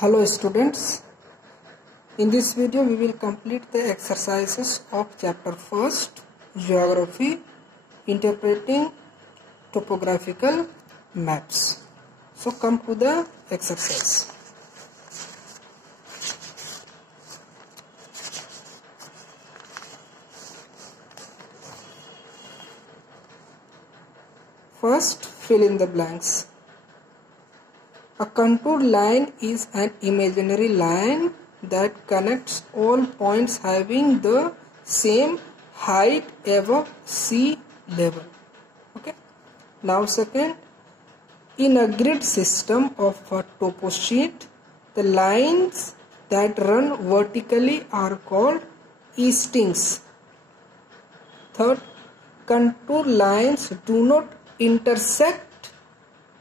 Hello students, in this video we will complete the exercises of chapter 1st, Geography, Interpreting Topographical Maps. So come to the exercise. First, fill in the blanks. A contour line is an imaginary line that connects all points having the same height above sea level. Okay. Now second, in a grid system of a topo sheet, the lines that run vertically are called eastings. Third, contour lines do not intersect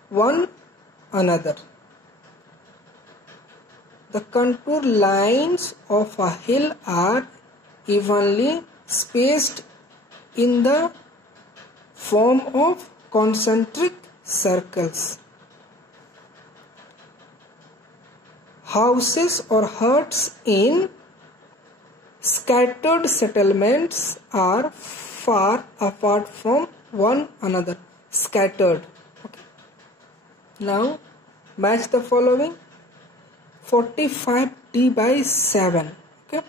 one another. The contour lines of a hill are evenly spaced in the form of concentric circles. Houses or huts in scattered settlements are far apart from one another. Scattered. Okay. Now match the following. 45D by 7. Okay.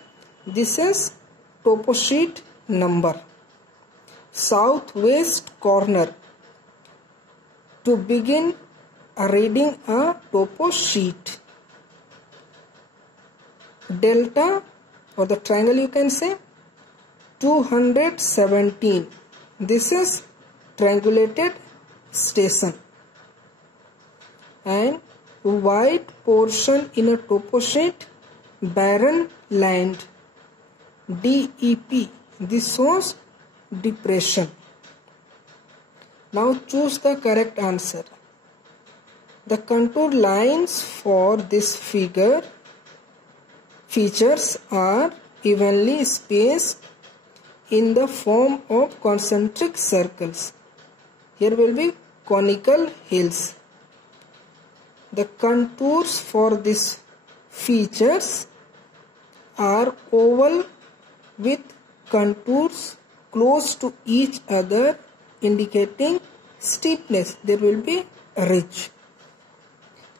This is topo sheet number. Southwest corner. To begin reading a topo sheet. Delta or the triangle you can say 217. This is triangulated station. And white portion in a topo sheet, barren land. DEP, this shows depression. Now choose the correct answer. The contour lines for this features are evenly spaced in the form of concentric circles. Here will be conical hills. The contours for these features are oval with contours close to each other indicating steepness. There will be a ridge.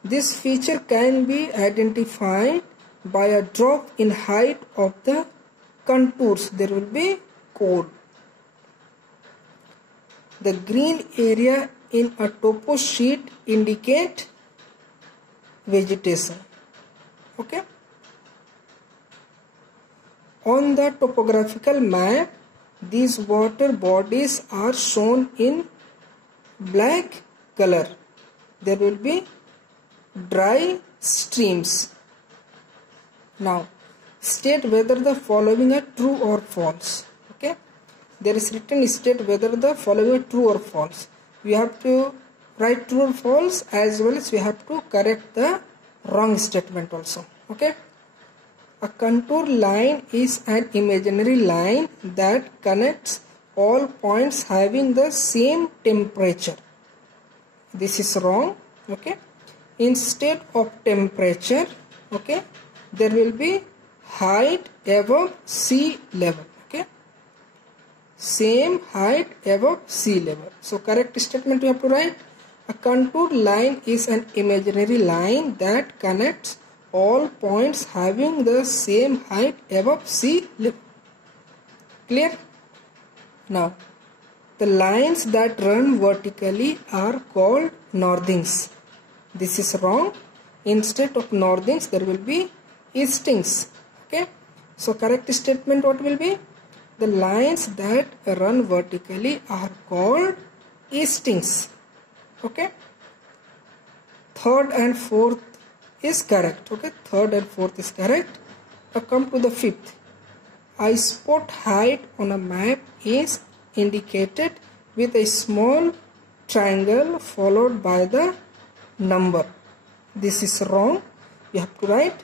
This feature can be identified by a drop in height of the contours. There will be cone. The green area in a topo sheet indicate vegetation. Okay. On the topographical map, these water bodies are shown in black color. There will be dry streams. Now, state whether the following are true or false. Okay. There is written state whether the following are true or false. We have to write true or false as well as we have to correct the wrong statement also. Okay. A contour line is an imaginary line that connects all points having the same temperature. This is wrong. Okay. Instead of temperature, okay, there will be height above sea level. Okay. Same height above sea level. So correct statement you have to write. A contour line is an imaginary line that connects all points having the same height above sea level. Clear? Now, the lines that run vertically are called northings. This is wrong. Instead of northings, there will be eastings. Okay? So, correct statement what will be? The lines that run vertically are called eastings. Okay. Third and fourth is correct. Okay. Third and fourth is correct. Now come to the fifth. A spot height on a map is indicated with a small triangle followed by the number. This is wrong. You have to write,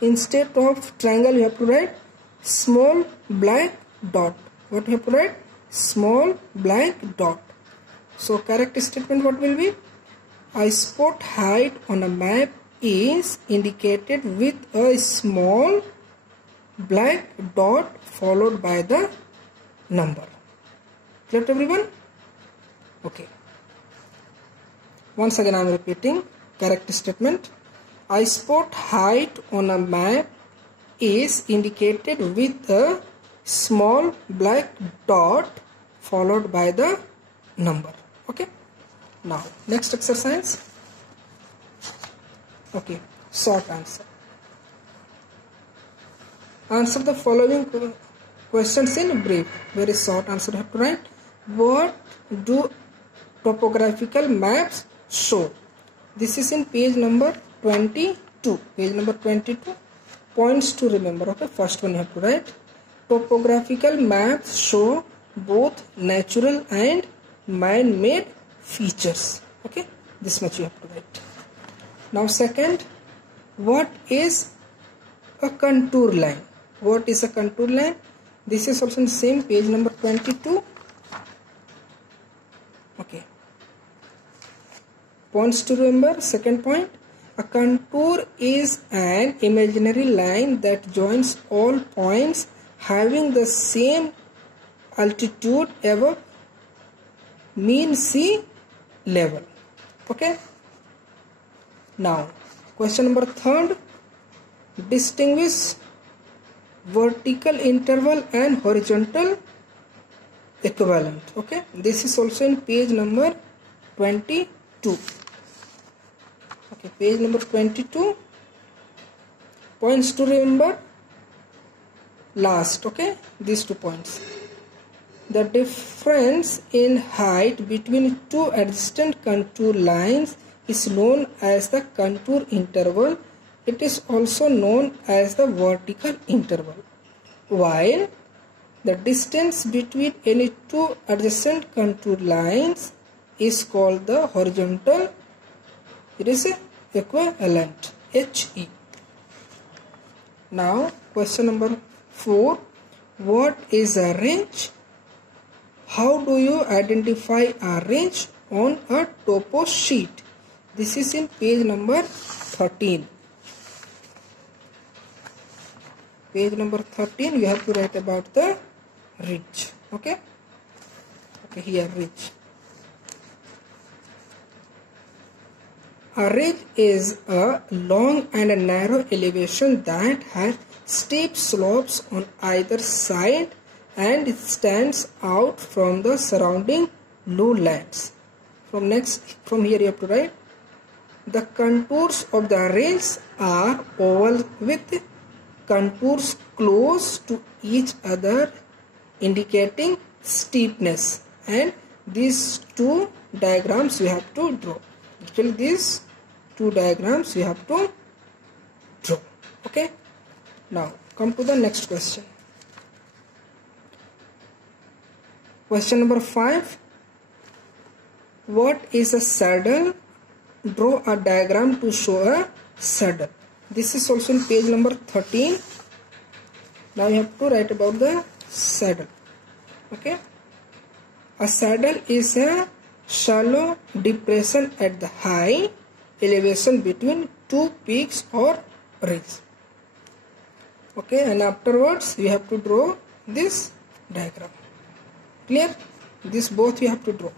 instead of triangle you have to write small black dot. What you have to write? Small black dot. So correct statement what will be? A spot height on a map is indicated with a small black dot followed by the number. Clear to everyone? Okay. Once again I am repeating correct statement. A spot height on a map is indicated with a small black dot followed by the number. Okay. Now next exercise. Okay, short answer. Answer the following questions in brief. Very short answer you have to write. What do topographical maps show? This is in page number 22. Page number 22. Points to remember. Okay, first one you have to write. Topographical maps show both natural and man-made features. Okay, this much you have to write. Now second, what is a contour line? What is a contour line? This is also in same page number 22. Okay. Points to remember. Second point, a contour is an imaginary line that joins all points having the same altitude above mean sea level. Okay. Now question number third, distinguish vertical interval and horizontal equivalent. Okay, this is also in page number 22. Okay, page number 22. Points to remember. Last, okay, these 2 points. The difference in height between two adjacent contour lines is known as the contour interval. It is also known as the vertical interval, while the distance between any two adjacent contour lines is called the horizontal. It is equivalent, HE. Now question number 4, what is a range? How do you identify a range on a topo sheet? This is in page number 13. Page number 13, you have to write about the ridge. Okay. Okay, here ridge. A ridge is a long and a narrow elevation that has steep slopes on either side and it stands out from the surrounding lowlands. From here you have to write, the contours of the ridge are oval with contours close to each other indicating steepness, and these 2 diagrams you have to draw. Actually these 2 diagrams you have to draw. Okay. Now come to the next question. Question number 5. What is a saddle? Draw a diagram to show a saddle. This is also in page number 13. Now you have to write about the saddle. Okay. A saddle is a shallow depression at the high elevation between 2 peaks or ridges. Okay, and afterwards you have to draw this diagram. Clear? This both you have to draw.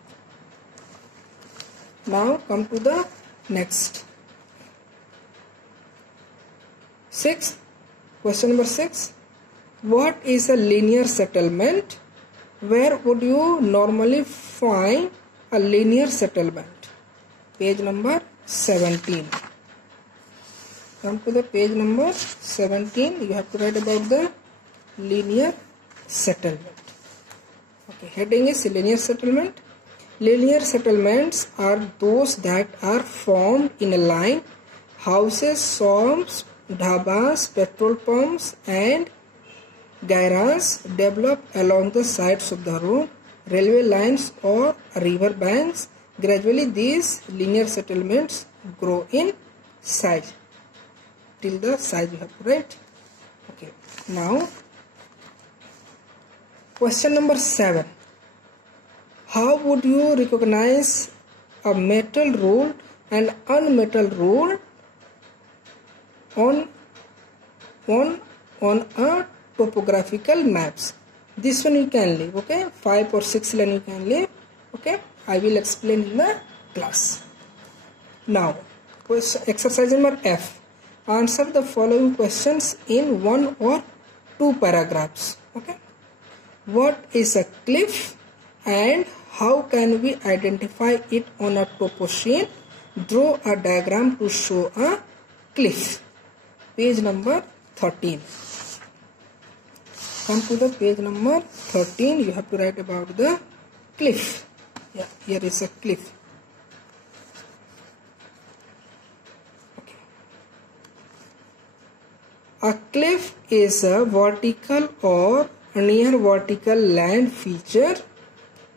Now come to the next. 6. Question number 6. What is a linear settlement? Where would you normally find a linear settlement? Page number 17. Come to the page number 17. You have to write about the linear settlement. Okay, heading is linear settlement. Linear settlements are those that are formed in a line. Houses, shops, dhabas, petrol pumps and garages develop along the sides of the road, railway lines or river banks. Gradually these linear settlements grow in size till the size you have to write. Okay, now question number 7. How would you recognize a metal rule and unmetal rule on a topographical maps. This one you can leave, okay? 5 or 6 line you can leave, okay? I will explain in the class. Now, exercise number F. Answer the following questions in 1 or 2 paragraphs, okay? What is a cliff and how can we identify it on a topo sheet? Draw a diagram to show a cliff. Page number 13. Come to the page number 13. You have to write about the cliff. Yeah, here is a cliff. Okay. A cliff is a vertical or near vertical land feature.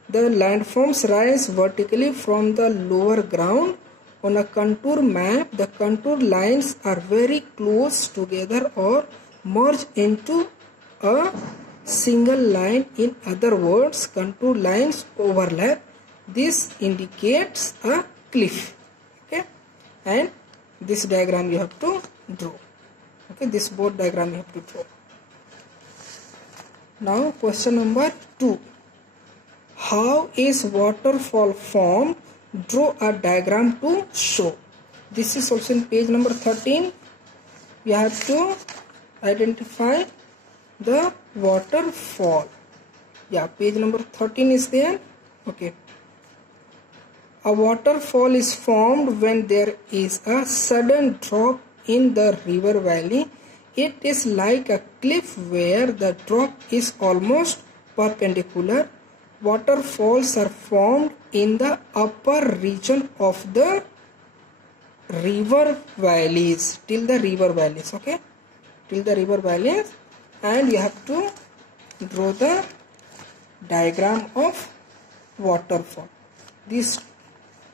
The landforms rise vertically from the lower ground. On a contour map, the contour lines are very close together or merge into a single line. In other words, contour lines overlap. This indicates a cliff. Okay, and this diagram you have to draw. Okay, this board diagram you have to draw. Now, question number 2. How is waterfall formed? Draw a diagram to show. This is also in page number 13. You have to identify the waterfall. Yeah, page number 13 is there. Okay. A waterfall is formed when there is a sudden drop in the river valley. It is like a cliff where the drop is almost perpendicular. Waterfalls are formed in the upper region of the river valleys, till the river valleys, okay, till the river valleys, and you have to draw the diagram of waterfall. This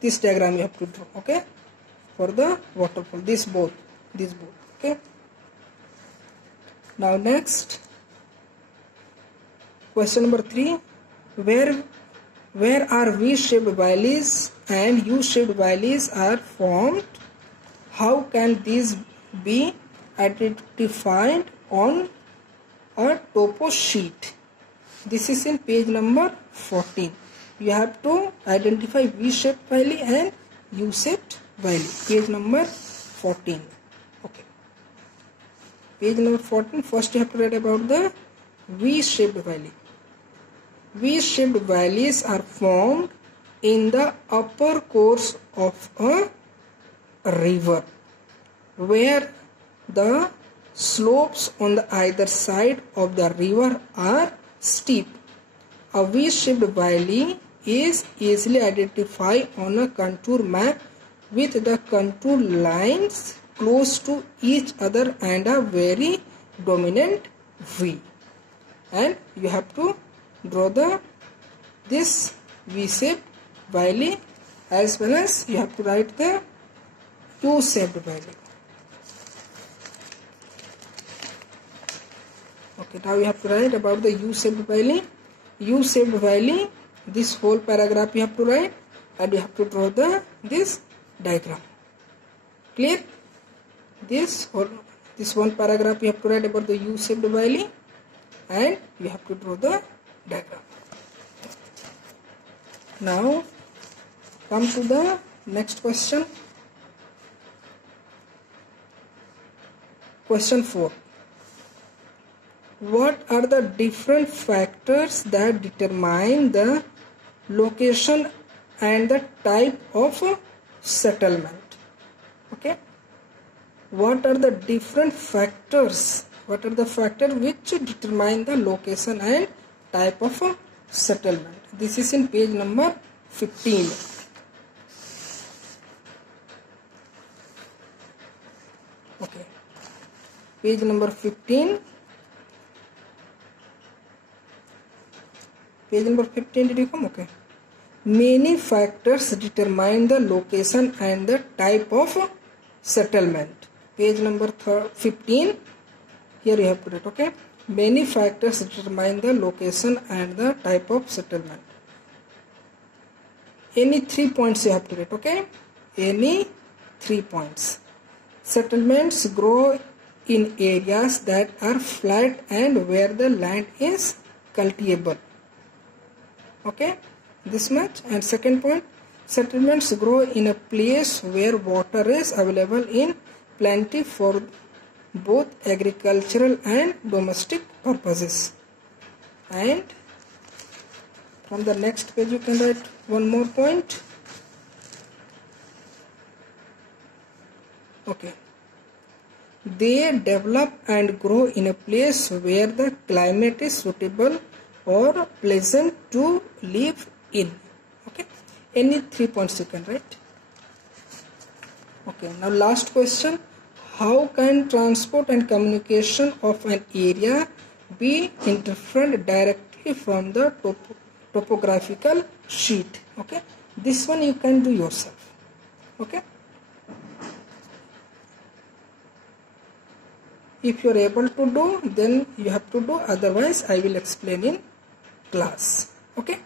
diagram you have to draw, okay, for the waterfall. This both, okay. Now next, question number 3. Where are V-shaped valleys and U-shaped valleys are formed? How can these be identified on a topo sheet? This is in page number 14. You have to identify V-shaped valley and U-shaped valley. Page number 14. Okay. Page number 14. First you have to write about the V-shaped valley. V-shaped valleys are formed in the upper course of a river where the slopes on the either side of the river are steep. A V-shaped valley is easily identified on a contour map with the contour lines close to each other and a very dominant V. And you have to draw this V-shaped valley, as well as you have to write the U-shaped valley. Okay, now you have to write about the U-shaped valley. U-shaped valley, this whole paragraph you have to write, and you have to draw this diagram. Clear? This one paragraph you have to write about the U-shaped valley, and you have to draw the diagram. Now come to the next question. Question 4. What are the different factors that determine the location and the type of settlement? Okay. What are the different factors? What are the factors which determine the location and type of settlement? This is in page number 15. Okay. Page number 15. Page number 15, did you come? Okay. Many factors determine the location and the type of settlement. Page number 15. Here you have put it, okay. Many factors determine the location and the type of settlement. Any 3 points you have to write, okay. Any 3 points. Settlements grow in areas that are flat and where the land is cultivable. Okay, this much. And second point, settlements grow in a place where water is available in plenty for both agricultural and domestic purposes. And from the next page you can write one more point. Okay, they develop and grow in a place where the climate is suitable or pleasant to live in. Okay, any 3 points you can write. Okay, now last question. How can transport and communication of an area be interfered directly from the topographical sheet? Okay, this one you can do yourself. Okay, if you are able to do, then you have to do, otherwise I will explain in class. Okay.